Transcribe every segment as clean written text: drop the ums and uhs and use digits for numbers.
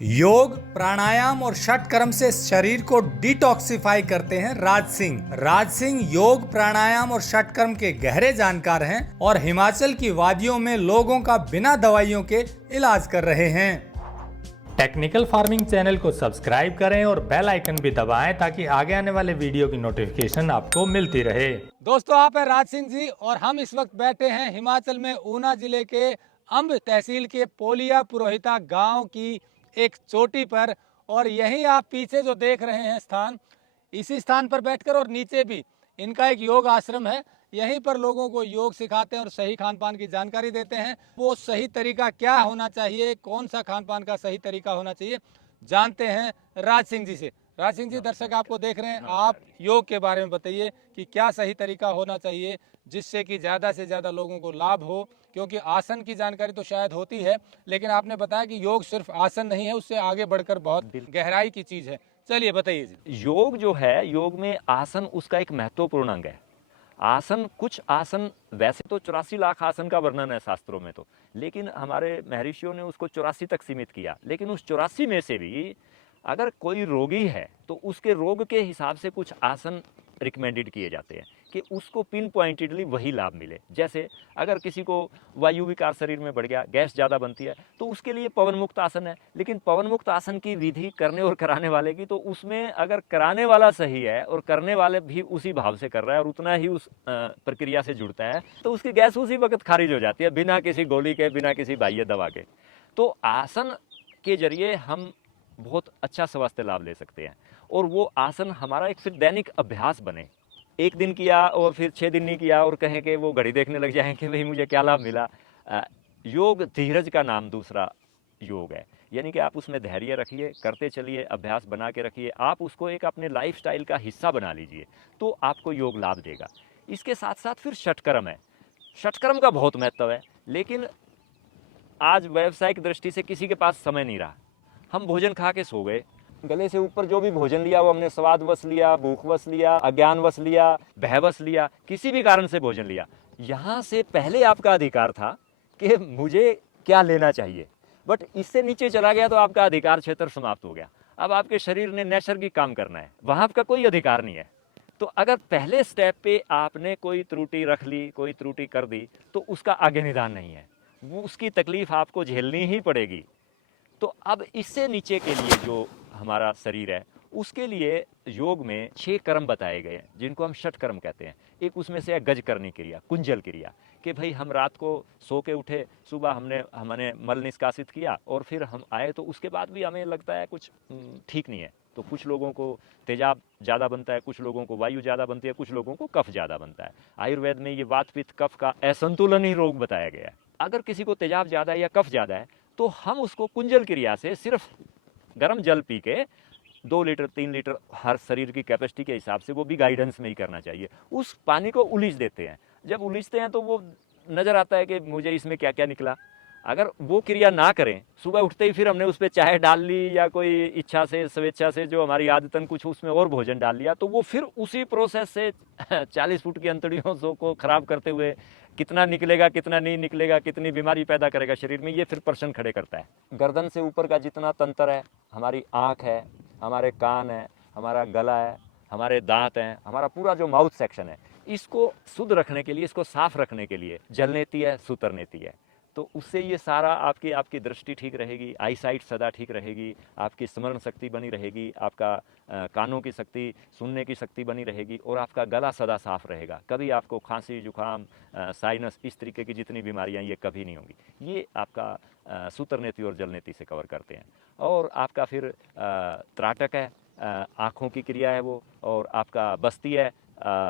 योग, प्राणायाम और षटकर्म से शरीर को डिटॉक्सिफाई करते हैं राज सिंह। राज सिंह योग, प्राणायाम और षटकर्म के गहरे जानकार हैं और हिमाचल की वादियों में लोगों का बिना दवाइयों के इलाज कर रहे हैं। टेक्निकल फार्मिंग चैनल को सब्सक्राइब करें और बेल आइकन भी दबाएं ताकि आगे आने वाले वीडियो की नोटिफिकेशन आपको मिलती रहे। दोस्तों, आप हैं राज सिंह जी और हम इस वक्त बैठे हैं हिमाचल में ऊना जिले के अंब तहसील के पोलिया पुरोहिता गांव की एक चोटी पर। और यहीं आप पीछे जो देख रहे हैं स्थान, इसी स्थान पर बैठकर और नीचे भी इनका एक योग आश्रम है। यहीं पर लोगों को योग सिखाते हैं और सही खान पान की जानकारी देते हैं। वो सही तरीका क्या होना चाहिए, कौन सा खान पान का सही तरीका होना चाहिए, जानते हैं राज सिंह जी से। राज सिंह जी, दर्शक आपको देख रहे हैं, आप योग के बारे में बताइए कि क्या सही तरीका होना चाहिए जिससे कि ज़्यादा से ज़्यादा लोगों को लाभ हो। क्योंकि आसन की जानकारी तो शायद होती है, लेकिन आपने बताया कि योग सिर्फ आसन नहीं है, उससे आगे बढ़कर बहुत गहराई की चीज़ है। चलिए बताइए जी। योग जो है, योग में आसन उसका एक महत्वपूर्ण अंग है। आसन, कुछ आसन, वैसे तो 84 लाख आसन का वर्णन है शास्त्रों में तो, लेकिन हमारे महर्षियों ने उसको 84 तक सीमित किया। लेकिन उस 84 में से भी अगर कोई रोगी है तो उसके रोग के हिसाब से कुछ आसन रिकमेंडेड किए जाते हैं कि उसको पिन पॉइंटेडली वही लाभ मिले। जैसे अगर किसी को वायु विकार शरीर में बढ़ गया, गैस ज़्यादा बनती है, तो उसके लिए पवन मुक्त आसन है। लेकिन पवन मुक्त आसन की विधि करने और कराने वाले की, तो उसमें अगर कराने वाला सही है और करने वाले भी उसी भाव से कर रहा है और उतना ही उस प्रक्रिया से जुड़ता है, तो उसकी गैस उसी वक्त खारिज हो जाती है, बिना किसी गोली के, बिना किसी बाह्य दवा के। तो आसन के जरिए हम बहुत अच्छा स्वास्थ्य लाभ ले सकते हैं। और वो आसन हमारा एक फिर दैनिक अभ्यास बने। एक दिन किया और फिर 6 दिन नहीं किया और कहें कि वो घड़ी देखने लग जाएं कि भाई मुझे क्या लाभ मिला। योग धीरज का नाम दूसरा योग है, यानी कि आप उसमें धैर्य रखिए, करते चलिए, अभ्यास बना के रखिए, आप उसको एक अपने लाइफस्टाइल का हिस्सा बना लीजिए, तो आपको योग लाभ देगा। इसके साथ साथ फिर षटकर्म है। षटकर्म का बहुत महत्व है, लेकिन आज व्यावसायिक दृष्टि से किसी के पास समय नहीं रहा। हम भोजन खा के सो गए, गले से ऊपर जो भी भोजन लिया वो हमने स्वाद वश लिया, भूख वश लिया, अज्ञान वश लिया, भय वश लिया, किसी भी कारण से भोजन लिया। यहाँ से पहले आपका अधिकार था कि मुझे क्या लेना चाहिए, बट इससे नीचे चला गया तो आपका अधिकार क्षेत्र समाप्त हो गया। अब आपके शरीर ने नैसर्गिक काम करना है, वहाँ आपका कोई अधिकार नहीं है। तो अगर पहले स्टेप पे आपने कोई त्रुटि रख ली, कोई त्रुटि कर दी, तो उसका आगे निदान नहीं है, वो उसकी तकलीफ आपको झेलनी ही पड़ेगी। तो अब इससे नीचे के लिए जो हमारा शरीर है, उसके लिए योग में 6 कर्म बताए गए हैं, जिनको हम षट कर्म कहते हैं। एक उसमें से है गज करनी क्रिया, कुंजल क्रिया, कि भाई हम रात को सो के उठे, सुबह हमने मल निष्कासित किया और फिर हम आए, तो उसके बाद भी हमें लगता है कुछ ठीक नहीं है। तो कुछ लोगों को तेजाब ज़्यादा बनता है, कुछ लोगों को वायु ज़्यादा बनती है, कुछ लोगों को कफ ज़्यादा बनता है। आयुर्वेद में ये वात पित्त कफ का असंतुलन ही रोग बताया गया है। अगर किसी को तेजाब ज़्यादा है या कफ ज़्यादा है, तो हम उसको कुंजल क्रिया से सिर्फ गर्म जल पी के 2 लीटर 3 लीटर हर शरीर की कैपेसिटी के हिसाब से, वो भी गाइडेंस में ही करना चाहिए, उस पानी को उलीच देते हैं। जब उलीचते हैं तो वो नज़र आता है कि मुझे इसमें क्या क्या निकला। अगर वो क्रिया ना करें, सुबह उठते ही फिर हमने उस पर चाय डाल ली या कोई इच्छा से, स्वेच्छा से, जो हमारी आदतन कुछ उसमें और भोजन डाल लिया, तो वो फिर उसी प्रोसेस से 40 फुट की अंतड़ियों को खराब करते हुए कितना निकलेगा, कितना नहीं निकलेगा, कितनी बीमारी पैदा करेगा शरीर में, ये फिर प्रश्न खड़े करता है। गर्दन से ऊपर का जितना तंत्र है, हमारी आँख है, हमारे कान है, हमारा गला है, हमारे दांत हैं, हमारा पूरा जो माउथ सेक्शन है, इसको शुद्ध रखने के लिए, इसको साफ रखने के लिए जलनेती है, सुतरनेती है। तो उससे ये सारा आपकी दृष्टि ठीक रहेगी, आई साइट सदा ठीक रहेगी, आपकी स्मरण शक्ति बनी रहेगी, आपका कानों की शक्ति, सुनने की शक्ति बनी रहेगी, और आपका गला सदा साफ रहेगा। कभी आपको खांसी, जुकाम, साइनस, इस तरीके की जितनी बीमारियां, ये कभी नहीं होंगी। ये आपका सूत्रनेती और जलनेती से कवर करते हैं। और आपका फिर त्राटक है, आँखों की क्रिया है वो, और आपका बस्ती है,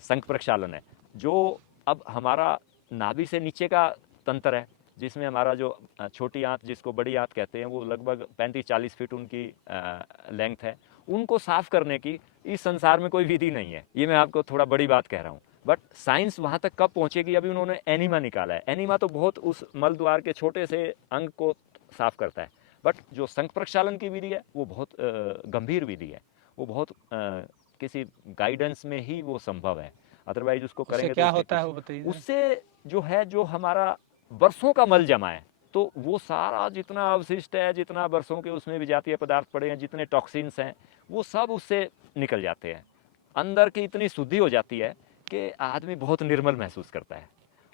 शंख प्रक्षालन है, जो अब हमारा नाभि से नीचे का तंत्र है, जिसमें हमारा जो छोटी आंत, जिसको बड़ी आंत कहते हैं, वो लगभग 35-40 फीट उनकी लेंथ है। उनको साफ करने की इस संसार में कोई विधि नहीं है। ये मैं आपको थोड़ा बड़ी बात कह रहा हूँ, बट साइंस वहाँ तक कब पहुँचेगी, अभी उन्होंने एनीमा निकाला है। एनीमा तो बहुत उस मल द्वार के छोटे से अंग को साफ करता है, बट जो शंख प्रक्षालन की विधि है वो बहुत गंभीर विधि है, वो बहुत किसी गाइडेंस में ही वो संभव है, अदरवाइज उसको करेंगे क्या तो होता है वो बताइए। उससे जो है, जो हमारा वर्षों का मल जमा है, तो वो सारा जितना अवशिष्ट है, जितना वर्षों के उसमें विजातीय पदार्थ पड़े हैं, जितने टॉक्सिन्स हैं, वो सब उससे निकल जाते हैं। अंदर की इतनी शुद्धि हो जाती है कि आदमी बहुत निर्मल महसूस करता है।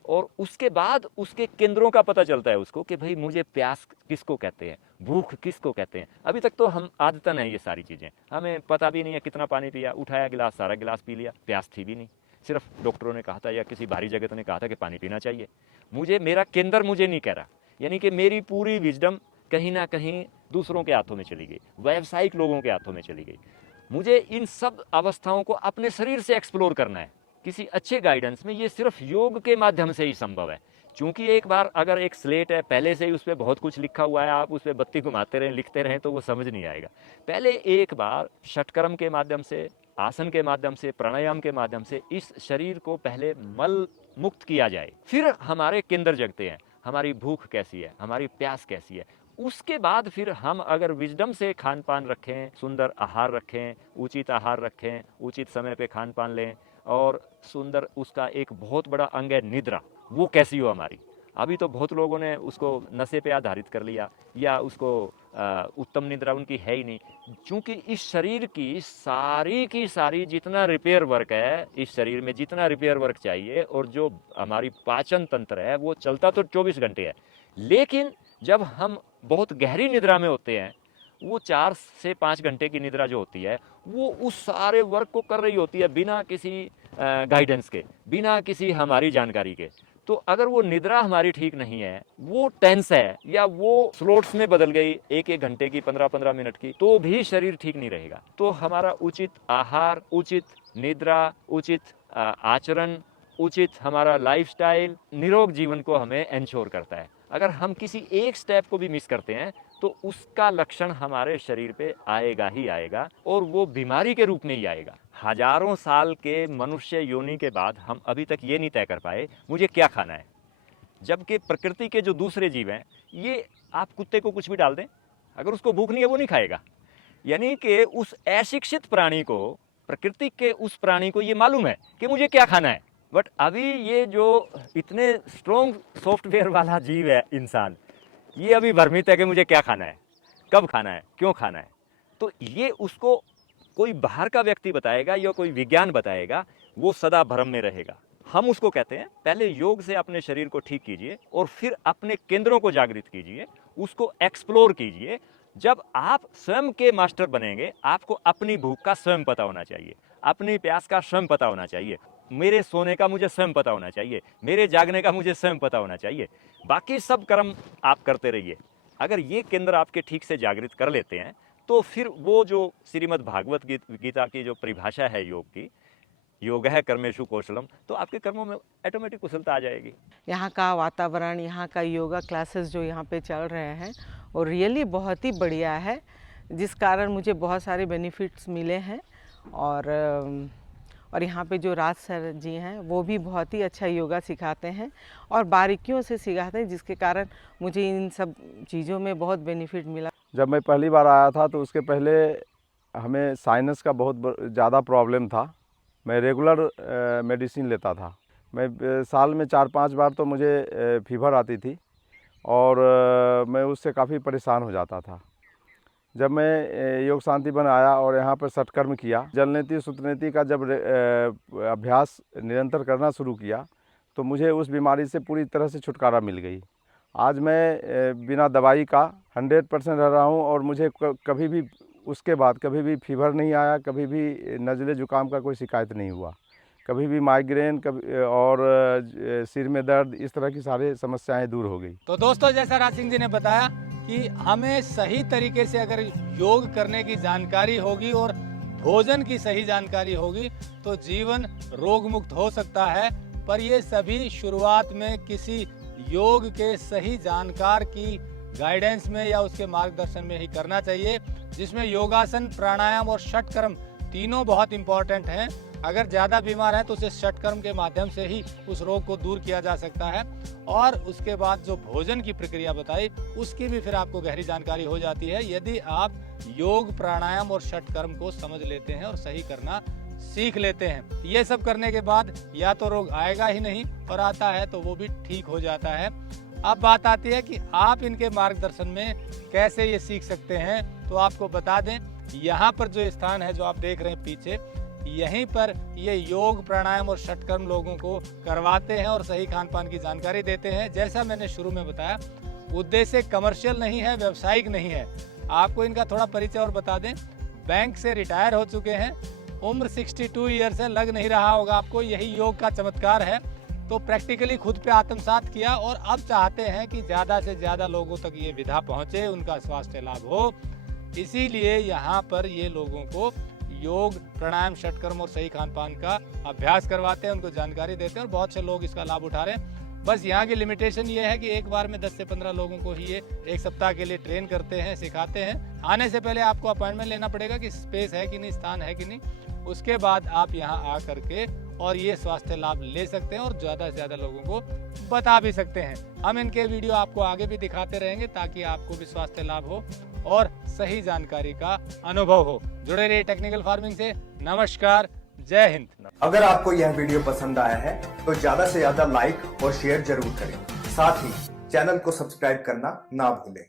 और उसके बाद उसके केंद्रों का पता चलता है उसको कि भाई मुझे प्यास किसको कहते हैं, भूख किसको कहते हैं। अभी तक तो हम आदतन है ये सारी चीज़ें, हमें पता भी नहीं है कितना पानी पिया, उठाया गिलास, सारा गिलास पी लिया, प्यास थी भी नहीं, सिर्फ डॉक्टरों ने कहा था या किसी भारी जगत ने कहा था कि पानी पीना चाहिए। मेरा केंद्र मुझे नहीं कह रहा, यानी कि मेरी पूरी विजडम कहीं ना कहीं दूसरों के हाथों में चली गई, व्यावसायिक लोगों के हाथों में चली गई। मुझे इन सब अवस्थाओं को अपने शरीर से एक्सप्लोर करना है। किसी अच्छे गाइडेंस में ये सिर्फ योग के माध्यम से ही संभव है, क्योंकि एक बार अगर एक स्लेट है, पहले से ही उस पर बहुत कुछ लिखा हुआ है, आप उस पर बत्ती घुमाते रहें, लिखते रहें, तो वो समझ नहीं आएगा। पहले एक बार षटकर्म के माध्यम से, आसन के माध्यम से, प्राणायाम के माध्यम से इस शरीर को पहले मल मुक्त किया जाए, फिर हमारे केंद्र जगते हैं, हमारी भूख कैसी है, हमारी प्यास कैसी है। उसके बाद फिर हम अगर विजडम से खान पान रखें, सुंदर आहार रखें, उचित आहार रखें, उचित समय पे खान पान लें, और सुंदर उसका एक बहुत बड़ा अंग है निद्रा, वो कैसी हो हमारी। अभी तो बहुत लोगों ने उसको नशे पे आधारित कर लिया, या उसको उत्तम निद्रा उनकी है ही नहीं, क्योंकि इस शरीर की सारी जितना रिपेयर वर्क है, इस शरीर में जितना रिपेयर वर्क चाहिए, और जो हमारी पाचन तंत्र है वो चलता तो 24 घंटे है, लेकिन जब हम बहुत गहरी निद्रा में होते हैं, वो 4 से 5 घंटे की निद्रा जो होती है, वो उस सारे वर्क को कर रही होती है बिना किसी गाइडेंस के, बिना किसी हमारी जानकारी के। तो अगर वो निद्रा हमारी ठीक नहीं है, वो टेंस है, या वो स्लोट्स में बदल गई 1-1 घंटे की, 15-15 मिनट की, तो भी शरीर ठीक नहीं रहेगा। तो हमारा उचित आहार, उचित निद्रा, उचित आचरण, उचित हमारा लाइफस्टाइल निरोग जीवन को हमें एंश्योर करता है। अगर हम किसी एक स्टेप को भी मिस करते हैं तो उसका लक्षण हमारे शरीर पे आएगा ही आएगा, और वो बीमारी के रूप में ही आएगा। हजारों साल के मनुष्य योनि के बाद हम अभी तक ये नहीं तय कर पाए मुझे क्या खाना है, जबकि प्रकृति के जो दूसरे जीव हैं, ये आप कुत्ते को कुछ भी डाल दें, अगर उसको भूख नहीं है वो नहीं खाएगा। यानी कि उस अशिक्षित प्राणी को, प्रकृति के उस प्राणी को ये मालूम है कि मुझे क्या खाना है। बट अभी ये जो इतने स्ट्रॉन्ग सॉफ्टवेयर वाला जीव है इंसान, ये अभी भ्रमित है कि मुझे क्या खाना है, कब खाना है, क्यों खाना है। तो ये उसको कोई बाहर का व्यक्ति बताएगा या कोई विज्ञान बताएगा, वो सदा भ्रम में रहेगा। हम उसको कहते हैं पहले योग से अपने शरीर को ठीक कीजिए, और फिर अपने केंद्रों को जागृत कीजिए, उसको एक्सप्लोर कीजिए। जब आप स्वयं के मास्टर बनेंगे, आपको अपनी भूख का स्वयं पता होना चाहिए, अपनी प्यास का स्वयं पता होना चाहिए, मेरे सोने का मुझे स्वयं पता होना चाहिए, मेरे जागने का मुझे स्वयं पता होना चाहिए। बाकी सब कर्म आप करते रहिए। अगर ये केंद्र आपके ठीक से जागृत कर लेते हैं, तो फिर वो जो श्रीमद् भागवत गीता की जो परिभाषा है योग की, योग है कर्मेषु कौशलम, तो आपके कर्मों में ऑटोमेटिक कुशलता आ जाएगी। यहाँ का वातावरण, यहाँ का योगा क्लासेस जो यहाँ पे चल रहे हैं, और रियली बहुत ही बढ़िया है, जिस कारण मुझे बहुत सारे बेनिफिट्स मिले हैं। और यहाँ पे जो राज सर जी हैं, वो भी बहुत ही अच्छा योगा सिखाते हैं और बारीकियों से सिखाते हैं, जिसके कारण मुझे इन सब चीज़ों में बहुत बेनिफिट मिला। जब मैं पहली बार आया था तो उसके पहले हमें साइनस का बहुत ज़्यादा प्रॉब्लम था। मैं रेगुलर मेडिसिन लेता था। मैं साल में 4-5 बार तो मुझे फीवर आती थी, और मैं उससे काफ़ी परेशान हो जाता था। जब मैं योग शांति वन आया और यहाँ पर षटकर्म किया, जलनेति सुतनेति का जब अभ्यास निरंतर करना शुरू किया, तो मुझे उस बीमारी से पूरी तरह से छुटकारा मिल गई। आज मैं बिना दवाई का 100% रह रहा हूँ, और मुझे कभी भी उसके बाद कभी भी फीवर नहीं आया, कभी भी नज़ले जुकाम का कोई शिकायत नहीं हुआ, कभी भी माइग्रेन, कभी और सिर में दर्द, इस तरह की सारी समस्याएं दूर हो गई। तो दोस्तों, जैसा राज सिंह जी ने बताया कि हमें सही तरीके से अगर योग करने की जानकारी होगी और भोजन की सही जानकारी होगी, तो जीवन रोग मुक्त हो सकता है। पर ये सभी शुरुआत में किसी योग के सही जानकार की गाइडेंस में या उसके मार्गदर्शन में ही करना चाहिए, जिसमें योगासन, प्राणायाम और षटकर्म तीनों बहुत इंपॉर्टेंट हैं। अगर ज़्यादा बीमार है तो उसे षटकर्म के माध्यम से ही उस रोग को दूर किया जा सकता है। और उसके बाद जो भोजन की प्रक्रिया बताई, उसकी भी फिर आपको गहरी जानकारी हो जाती है, यदि आप योग, प्राणायाम और षटकर्म को समझ लेते हैं और सही करना सीख लेते हैं। ये सब करने के बाद या तो रोग आएगा ही नहीं, और आता है तो वो भी ठीक हो जाता है। अब बात आती है कि आप इनके मार्गदर्शन में कैसे ये सीख सकते हैं। तो आपको बता दें, यहाँ पर जो स्थान है जो आप देख रहे हैं पीछे, यहीं पर ये योग प्राणायाम और षटकर्म लोगों को करवाते हैं और सही खान पान की जानकारी देते हैं। जैसा मैंने शुरू में बताया, उद्देश्य कमर्शियल नहीं है, व्यवसायिक नहीं है। आपको इनका थोड़ा परिचय और बता दें, बैंक से रिटायर हो चुके हैं, उम्र 62 ईयर्स है, लग नहीं रहा होगा आपको, यही योग का चमत्कार है। तो प्रैक्टिकली खुद पे आत्मसात किया और अब चाहते हैं कि ज़्यादा से ज़्यादा लोगों तक ये विधा पहुँचे, उनका स्वास्थ्य लाभ हो। इसीलिए यहाँ पर ये लोगों को योग प्राणायाम षटकर्म और सही खान पान का अभ्यास करवाते हैं, उनको जानकारी देते हैं और बहुत से लोग इसका लाभ उठा रहे हैं। बस यहाँ की लिमिटेशन ये है कि एक बार में 10 से 15 लोगों को ही ये एक सप्ताह के लिए ट्रेन करते हैं, सिखाते हैं। आने से पहले आपको अपॉइंटमेंट लेना पड़ेगा कि स्पेस है कि नहीं, स्थान है कि नहीं। उसके बाद आप यहाँ आ करके और ये स्वास्थ्य लाभ ले सकते हैं और ज़्यादा से ज़्यादा लोगों को बता भी सकते हैं। हम इनके वीडियो आपको आगे भी दिखाते रहेंगे ताकि आपको भी स्वास्थ्य लाभ हो और सही जानकारी का अनुभव हो। जुड़े रहिए टेक्निकल फार्मिंग से। नमस्कार, जय हिंद। अगर आपको यह वीडियो पसंद आया है तो ज्यादा से ज्यादा लाइक और शेयर जरूर करें। साथ ही चैनल को सब्सक्राइब करना ना भूलें।